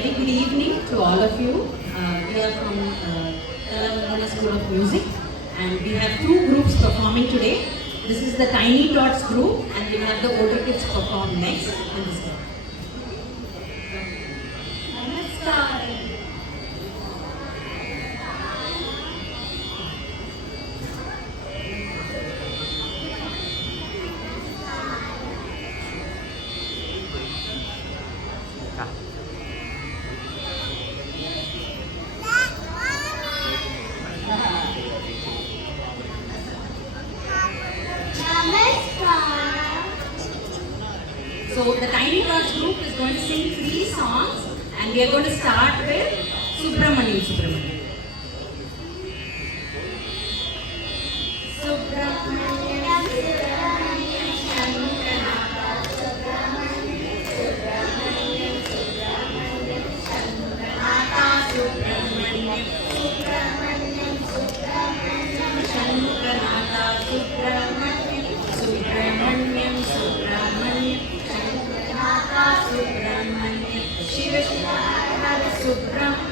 very good evening to all of you. We are from Telavangana School of Music, and we have two groups performing today. This is the Tiny Tots group, and we have the older kids perform next in this group. So the Tiny Tots group is going to sing 3 songs, and we are going to start with Subramaniam Subramaniam. Subramaniam, Shiva Shiva Subramaniam.